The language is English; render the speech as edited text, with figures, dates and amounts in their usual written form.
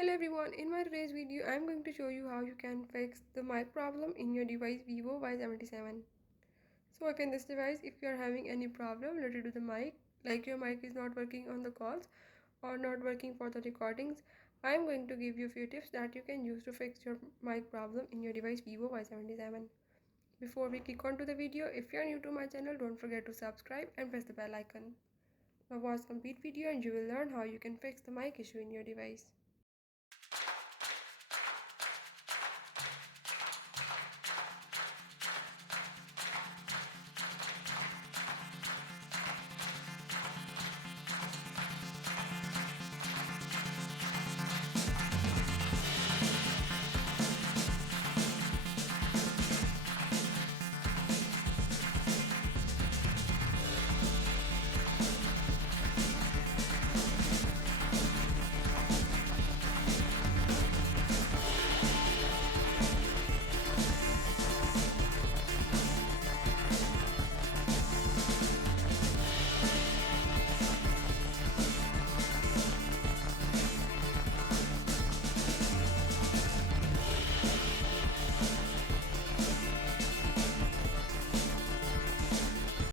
Hello everyone, in my today's video I am going to show you how you can fix the mic problem in your device Vivo Y77. So in this device, if you are having any problem related to the mic, like your mic is not working on the calls or not working for the recordings, I am going to give you a few tips that you can use to fix your mic problem in your device Vivo Y77. Before we kick on to the video, if you are new to my channel, don't forget to subscribe and press the bell icon. Now watch complete video and you will learn how you can fix the mic issue in your device.